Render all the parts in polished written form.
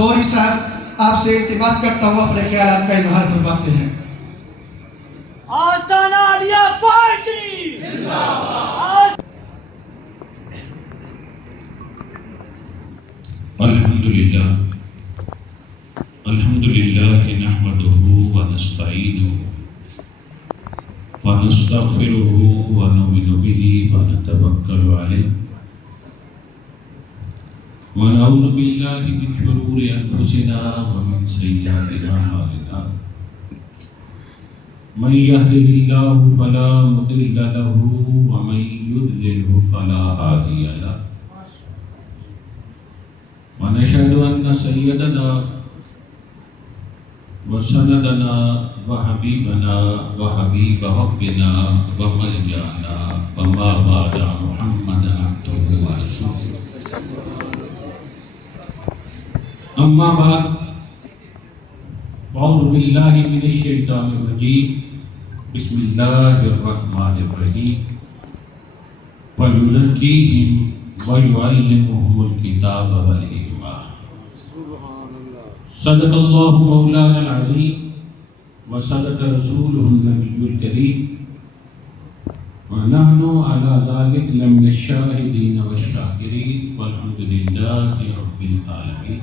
غوری صاحب آپ سے التماس کرتا ہوں اپنے خیالات کا اظہار فرماتے ہیں۔ آستانہ عالیہ پوئٹری زندہ باد۔ الحمدللہ نحمده ونستعینه ونستغفره ونؤمن به ونتوکل علیہ ونعوذ باللہ من شرور انفسنا ومن سیئات اعمالنا من يهده الله فلا مضل له ومن يضلل فلا هادي له ونشهد ان سيدنا وسندنا وحبيبنا وحبيب ربنا وملجأنا وما بعد محمدا عبده ورسوله اما بعد اعوذ باللہ من الشیطان الرجیم بسم اللہ الرحمن الرحیم وَيُزَكِّيهِمْ وَيُعَلِّمُهُمُ الْكِتَابَ وَالْحِكْمَةَ صدق اللہ مولانا العظیم وصدق رسولہ النبی الکریم ونحن على ذلك لمن الشاہدین والشاکرین والحمد للہ رب العالمین۔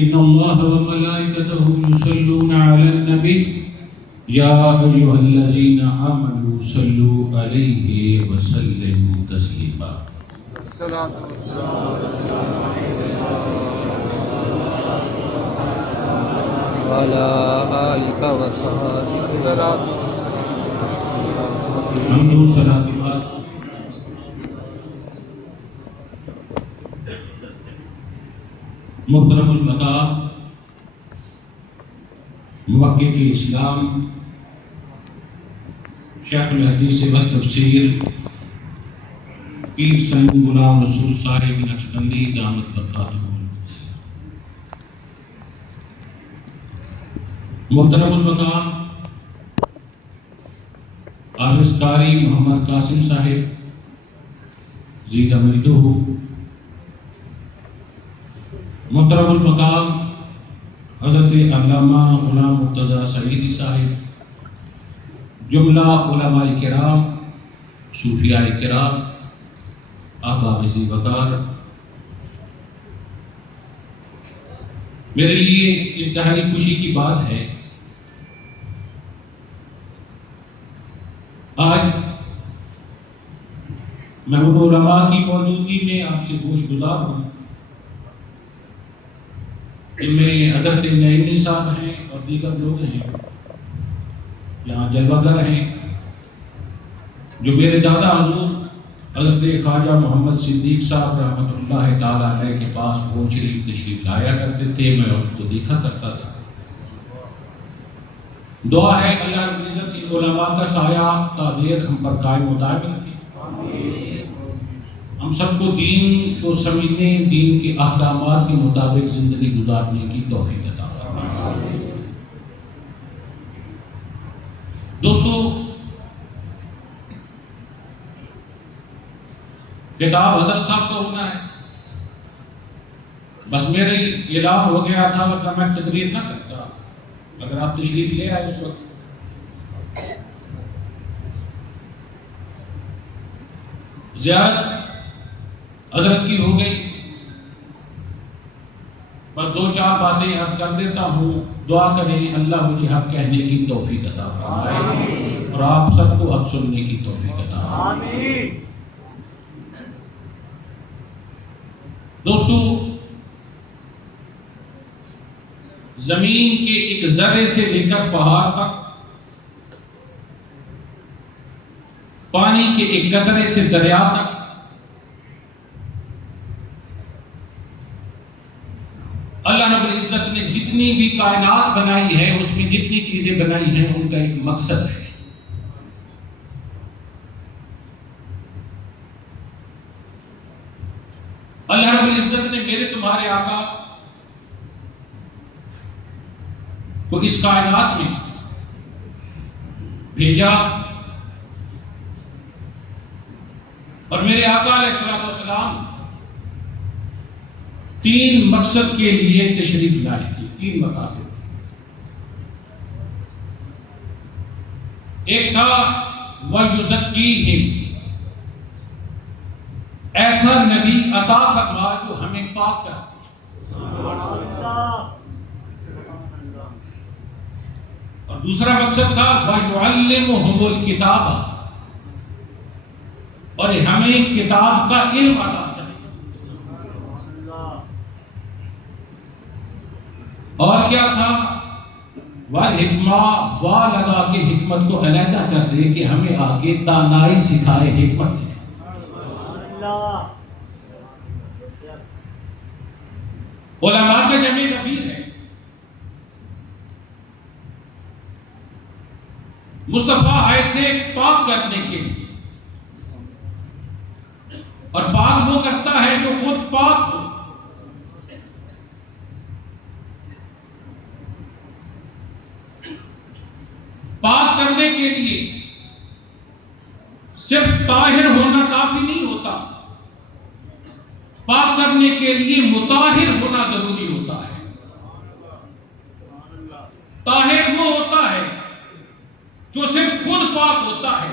ان اللہ وملائکتہ یصلون علی النبی یا ایھا الذین آمنوا صلوا علیہ وسلموا تسلیما۔ وعلى آلك وصحبك حمد و ثنا کے بعد محترم المقام محقق اسلام شیخ الحدیث و تفسیر پیر سنگ غلام رسول صاحب نقشبندی دامت برکاتہ، محترم المقام حافظ قاری محمد قاسم صاحب زید مجدہ، محترم المقام حضرت علامہ غلام مرتضیٰ سعیدی صاحب، جملہ علماء کرام، صوفیاء کرام، احباب ذی وقار، میرے لیے انتہائی خوشی کی بات ہے آج میں ان علماء کی موجودگی میں آپ سے گوش گزار ہوں، ان میں حضرت نعیمی صاحب ہیں اور دیگر لوگ ہیں، یہاں جلوہ گر ہیں، جو میرے دادا حضور حضرت خواجہ محمد صدیق صاحب رحمۃ اللہ تعالیٰ علیہ کے پاس بہت شریف تشریف لایا کرتے تھے، میں ان کو دیکھا کرتا تھا۔ دعا ہے اللہ رب العزت ان علماء کا سایہ تا دیر ہم پر قائم و دائم رکھے، ہم سب کو دین کو سمجھنے، دین کے احکامات کے مطابق زندگی گزارنے کی توفیق عطا فرمائے۔ دوستو، خطاب حضرت صاحب کا ہونا ہے، بس میرے اعلان ہو گیا تھا ورنہ میں تقریر نہ کرتا اگر آپ تشریف لے آئے اس وقت۔ زیارت حضرت کی ہو گئی، پر دو چار باتیں عرض کر دیتا ہوں، دعا کریں اللہ مجھے حق کہنے کی توفیق عطا فرمائے اور آپ سب کو حق سننے کی توفیق عطا فرمائے۔ دوستو، زمین کے ایک ذرے سے لے کر پہاڑ تک، پانی کے ایک قطرے سے دریا تک، اللہ رب العزت نے جتنی بھی کائنات بنائی ہے، اس میں جتنی چیزیں بنائی ہیں ان کا ایک مقصد ہے۔ اللہ رب العزت نے میرے تمہارے آقا کو اس کائنات میں بھیجا اور میرے آقا علیہ السلام تین مقصد کے لیے تشریف لائی تھی، تین مقاصد. ایک تھا وَيُزَكِّيهِمْ، ایسا نبی عطا فرما جو ہمیں پاک کرتے ہیں. اور دوسرا مقصد تھا وَيُعَلِّمُهُمُ الْكِتَابَ، اور ہمیں کتاب کا علم عطا کرے. اور کیا تھا؟ وَالْحِکْمَةَ، وا لگا کے حکمت کو علیحدہ کر دے کہ ہمیں آگے دانائی سکھائے، حکمت سکھائے. علماء کا جمع کثیر ہے. مصطفیٰ آئے تھے پاک کرنے کے لیے، اور پاک وہ کرتا ہے جو خود پاک ہو. پاک کرنے کے لیے صرف طاہر ہونا کافی نہیں ہوتا، پاک کرنے کے لیے مطہر ہونا ضروری ہوتا ہے. طاہر وہ ہوتا ہے جو صرف خود پاک ہوتا ہے،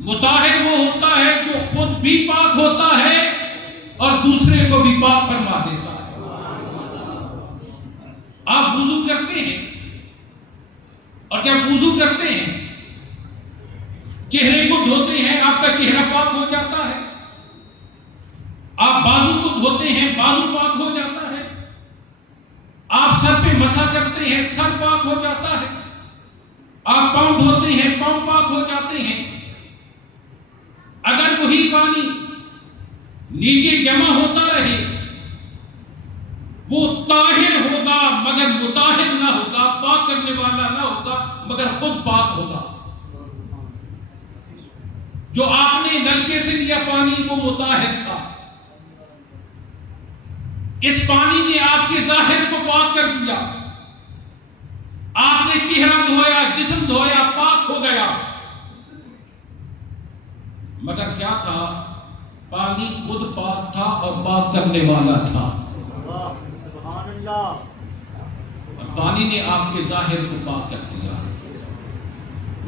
مطہر وہ ہوتا ہے جو خود بھی پاک ہوتا ہے اور دوسرے کو بھی پاک فرما دیتا ہے. آپ وضو کرتے ہیں، اور جب وضو کرتے ہیں چہرے کو دھوتے ہیں، آپ کا چہرہ پاک ہو جاتا ہے. آپ بازو کو دھوتے ہیں، بازو پاک ہو جاتا ہے. آپ سر پہ مسح کرتے ہیں، سر پاک ہو جاتا ہے. آپ پاؤں دھوتے ہیں، پاؤں پاک ہو جاتے ہیں. اگر وہی پانی نیچے جمع ہوتا رہے وہ طاہر ہوگا مگر مطہر نہ ہوگا، پاک کرنے والا نہ ہوگا مگر خود پاک ہوگا. جو آپ نے نلکے سے لیا پانی وہ مطہر تھا، اس پانی نے آپ کے ظاہر کو پاک کر دیا. آپ نے چہرہ دھویا، جسم دھویا، پاک ہو گیا. مگر کیا تھا؟ پانی خود پاک تھا اور پاک کرنے والا تھا. اور پانی نے آپ کے ظاہر کو پاک کر دیا.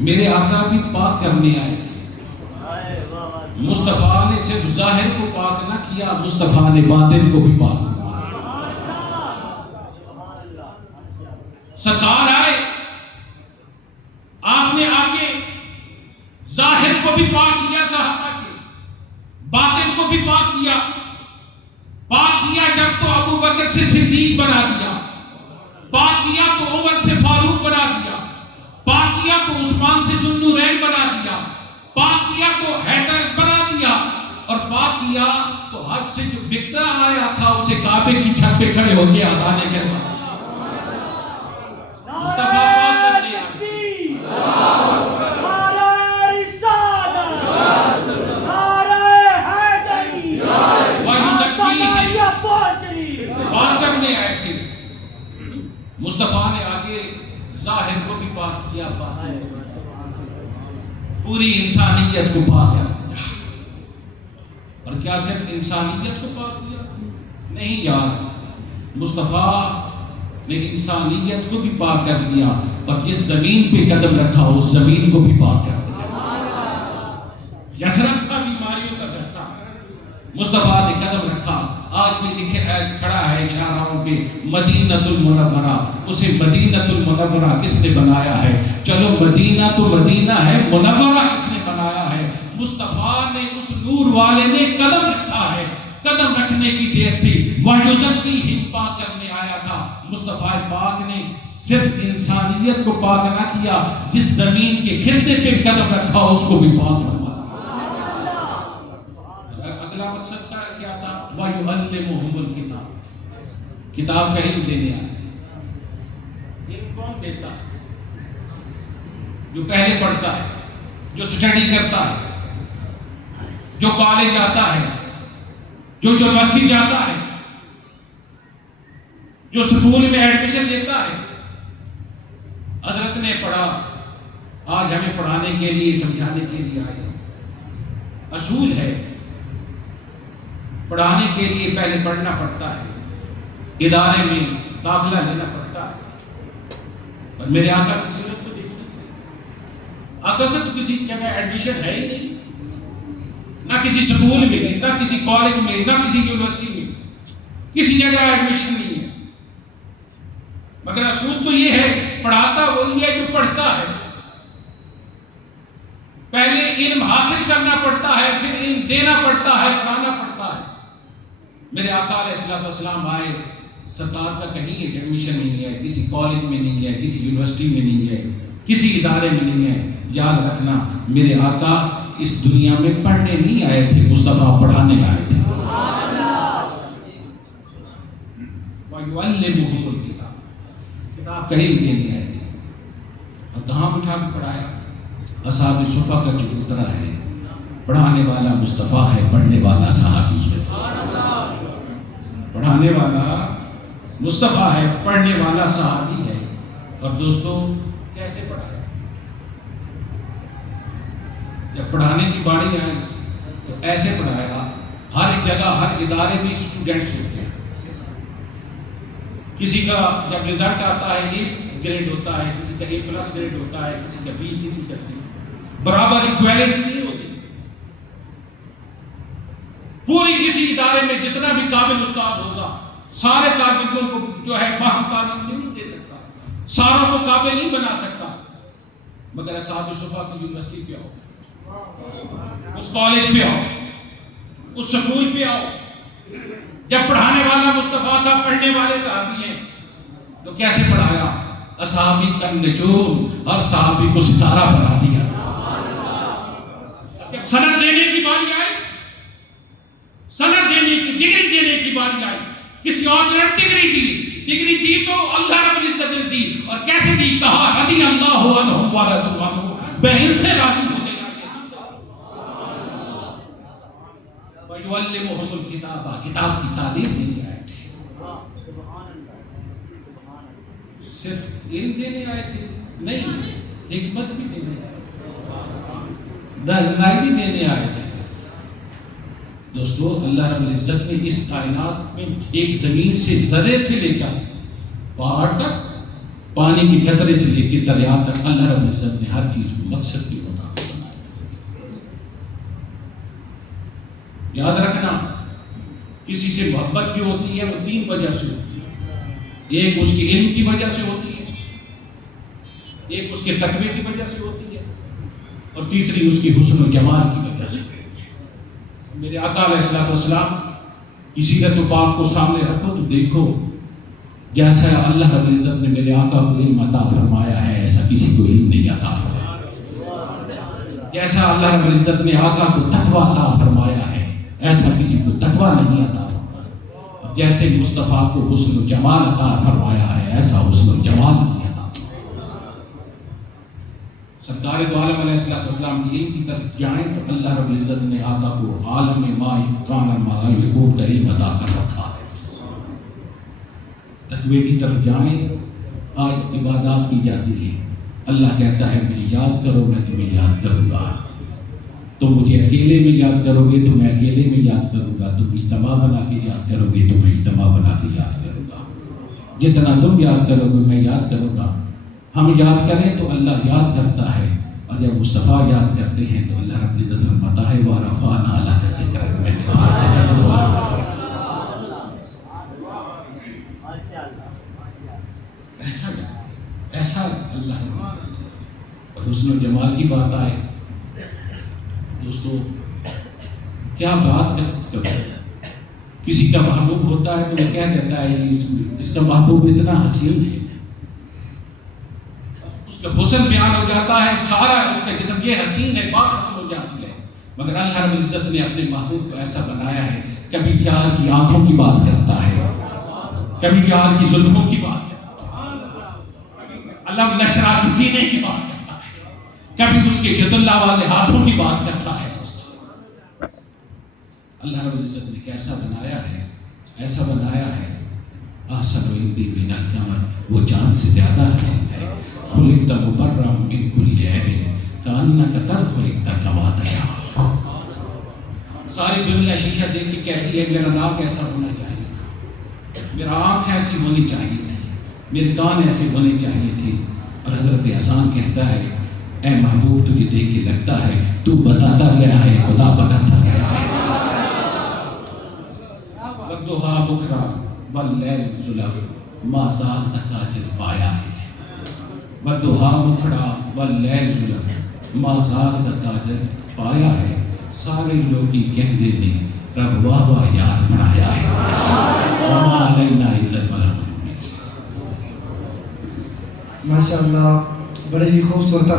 میرے آقا بھی پاک کرنے آئے تھے. مصطفیٰ نے صرف ظاہر کو پاک نہ کیا، مصطفیٰ نے باطن کو بھی پاک کیا. سرکار آئے، آپ نے آگے ظاہر کو بھی پاک کیا، صحابہ کے باطن کو بھی پاک کیا. پاک کیا جب تو ابو بکر سے صدیق بنا دیا، پاک کیا تو عمر سے فاروق بنا دیا، پاک کیا تو عثمان سے ذوالنورین بنا دیا، پاک کیا تو حیدر بنا دیا، اور پاک کیا تو حج سے جو بکتا آیا تھا اسے کعبے کی چھت پہ کھڑے ہو کے آزانے کروا. مصطفیٰ پاک کرنے آئے. پاک کرنے آئے تھے. مصطفیٰ نے آگے ظاہر کو بھی پاک کیا، پوری انسانیت کو پاک کر دیا. اور کیا صرف انسانیت کو پاک کیا؟ نہیں یار، مصطفیٰ نے انسانیت کو بھی پاک کر دیا، اور جس زمین پہ قدم رکھا اس زمین کو بھی پاک کر دیا. یثرب تھا بیماریوں کا گھر تھا، مصطفیٰ نے قدم رکھا. آج بھی لکھے کھڑا ہے اشاروں پہ مدینۃ المنورہ. اسے مدینۃ المنورہ کس نے بنایا ہے؟ چلو مدینہ تو مدینہ ہے، منورہ کس نے بنایا ہے؟ مصطفیٰ نے، اس نور والے نے قدم رکھا ہے. قدم رکھنے کی دیر تھی، وَيُزَكِّيهِمْ پاک کرنے آیا تھا. مصطفیٰ پاک نے صرف انسانیت کو پاک نہ کیا، جس زمین کے خطے پہ قدم رکھا اس کو بھی پاک فرمایا. اگلا مقصد کیا تھا؟ وَيُعَلِّمُهُمُ الْكِتَابَ، کتاب کا علم دینے آئے. علم کون دیتا ہے؟ جو پہلے پڑھتا ہے، جو سٹڈی کرتا ہے، جو کالج جاتا ہے، جو یونیورسٹی جاتا ہے، جو سکول میں ایڈمیشن لیتا ہے. حضرت نے پڑھا، آج ہمیں پڑھانے کے لیے، سمجھانے کے لیے آئے. اصول ہے پڑھانے کے لیے پہلے پڑھنا پڑتا ہے، ادارے میں داخلہ لینا پڑتا ہے۔ اور میرے آقا کی سیرت کو دیکھیں، آقا کا تو کسی جگہ ایڈمیشن ہے ہی نہیں، نہ کسی سکول میں، نہ کسی کالج میں، نہ کسی یونیورسٹی میں، کسی جگہ ایڈمیشن نہیں ہے۔ مگر اصول تو یہ ہے کہ پڑھاتا وہی ہے جو پڑھتا ہے۔ پہلے علم حاصل کرنا پڑتا ہے، پھر علم دینا پڑتا ہے، پڑھانا پڑتا ہے۔ میرے آقا علیہ السلام آئے، سرکار کا کہیں ایڈمیشن نہیں ہے، کسی کالج میں نہیں ہے، کسی یونیورسٹی میں نہیں ہے، کسی ادارے میں نہیں ہے۔ یاد رکھنا، میرے آقا اس دنیا میں پڑھنے نہیں آئے تھے، مصطفیٰ پڑھانے آئے تھے۔ وَيُعَلِّمُهُمُ الْكِتَابَ، کتاب کہیں بھی نہیں آئے تھے۔ اور کہاں بٹھا کے پڑھایا؟ اصحاب صفا کا چبوترا ہے، پڑھانے والا مصطفیٰ ہے، پڑھنے والا صحابی ہے۔ پڑھانے والا مصطفیٰ ہے، پڑھنے والا صحابی ہے۔ اور دوستو کیسے پڑھایا؟ جب پڑھانے کی باری آئی تو ایسے پڑھایا، ہر ایک جگہ ہر ادارے میں اسٹوڈنٹس ہوتے ہیں۔ کسی کا جب رزلٹ آتا ہے A گریڈ ہوتا ہے، کسی کا A+ گریڈ ہوتا ہے، کسی کا B، کسی کا C، برابر ایکویلٹی نہیں ہوتی۔ پوری کسی ادارے میں جتنا بھی قابل استاد ہوگا، سارے طالبوں کو جو ہے باہم تعلیم نہیں دے سکتا، ساروں کو قابل نہیں بنا سکتا۔ مگر اصحاب صفا کی یونیورسٹی پہ آؤ، اس کالج پہ آؤ، اس سکول پہ آؤ، جب پڑھانے والا مصطفیٰ تھا، پڑھنے والے صحابی ہیں، تو کیسے پڑھایا؟ اصحابی کا نجوم، ہر صحابی کو ستارہ بنا دیا۔ جب سند دینے کی باری آئی، سند دینے کی، ڈگری دینے کی باری آئی، کسی اور نے ڈگری دی تو اللہ رب العزت نے دی، اور کیسے دی؟ کہا رضی اللہ عنہم ورضوا عنہ، میں ان سے راضی ہو گیا۔ وَيُعَلِّمُهُمُ الْكِتَابَ، کتاب کی تعلیم دینے آئے تھے، صرف علم دینے آئے تھے نہیں، حکمت بھی دینے آئے تھے، رہنمائی بھی دینے آئے تھے۔ دوستو اللہ رب العزت نے اس کائنات میں ایک زمین سے ذرے سے لے کر پہاڑ تک، پانی کی قطرے سے لے کے دریا تک، اللہ رب العزت نے ہر چیز کو مقصد کے مطابق بنایا۔ یاد رکھنا، کسی سے محبت جو ہوتی ہے وہ 3 وجہ سے ہوتی ہے۔ ایک اس کے علم کی وجہ سے ہوتی ہے، ایک اس کے تقوی کی وجہ سے ہوتی ہے، اور تیسری اس کی حسن و جمال کی وجہ سے۔ میرے آقا علیہ السلام کی سیرت پاک کو سامنے رکھو تو دیکھو، جیسا اللہ رب العزت نے میرے آقا کو علم عطا فرمایا ہے، ایسا کسی کو علم نہیں عطا فرمایا۔ جیسا اللہ رب العزت نے آقا کو تقوی عطا فرمایا ہے، ایسا کسی کو تقوی نہیں عطا فرمایا۔ جیسے مصطفیٰ کو حسن و جمال عطا فرمایا ہے، ایسا حسن و جمال نہیں عطا۔ سرکار دو عالم علیہ السلام کی علم کی طرف جائیں تو اللہ رب العزت نے آقا کو عالم ما کان ما یکون کا علم عطا کر رکھا ہے۔ تقوی کی طرف جائیں، آج عبادات کی جاتی ہے، اللہ کہتا ہے مجھے یاد کرو، میں تمہیں یاد کروں گا۔ تم مجھے اکیلے میں یاد کرو گے تو میں اکیلے میں یاد کروں گا، تم اجتماع بنا کے یاد کرو گے تو میں اجتماع بنا کے یاد کروں گا۔ جتنا تم یاد کرو گے میں یاد کروں گا۔ ہم یاد کریں تو اللہ یاد کرتا ہے، اور جب مصطفیٰ یاد کرتے ہیں تو اللہ رب العزت فرماتا ہے وَرَفَعْنَا لَكَ ذِكْرَكَ، میں تمہارا ذکر بڑھاؤں گا۔ ایسا اللہ، اور حسن و جمال کی بات آئے دوستو، کیا بات کرو، کسی کا محبوب ہوتا ہے تو وہ کیا کہتا ہے اس کا محبوب اتنا حسین ہے، اس کا حسن بیان ہو جاتا ہے، سارا اس کا جسم یہ حسین ہے، بات ختم ہو جاتی ہے۔ مگر اللہ رب العزت نے اپنے محبوب کو ایسا بنایا ہے، کبھی یار کی آنکھوں کی بات کرتا ہے، کبھی یار کی زلفوں کی بات کرتا ہے، اللہ نشرہ کی سینے کی بات کرتا ہے، کبھی اس کے ید اللہ والے ہاتھوں کی بات کرتا ہے۔ اللہ رب العزت نے کیسا بنایا ہے، ایسا بنایا ہے، احسن عندی من القمر، وہ چاند سے زیادہ حسین ہے، خلقت مبرأ من کل عیب کأنک قد خلقت کما تشاء۔ ساری دنیا شیشہ دیکھ کے کہتی ہے میرا ناک ایسا ہونا چاہیے، میرا آنکھ ایسی ہونی چاہیے تھی، میرے کان ایسے ہونے چاہیے تھے. اور حضرت حسان کہتا ہے اے محبوب تجھے دیکھ کے لگتا ہے تو بتاتا گیا ہے خدا بناتا گیا ہے. والضحیٰ بکرا واللیل زلف ما زال تکاجل پایا ہے. والضحیٰ بکرا واللیل زلف ما زال تکاجل پایا ہے. سارے لوگ ہی کہتے نے رب واہ واہ یار بنایا ہے. وما علینا الا البلاغ. ماشاءاللہ بڑے ہی خوبصورت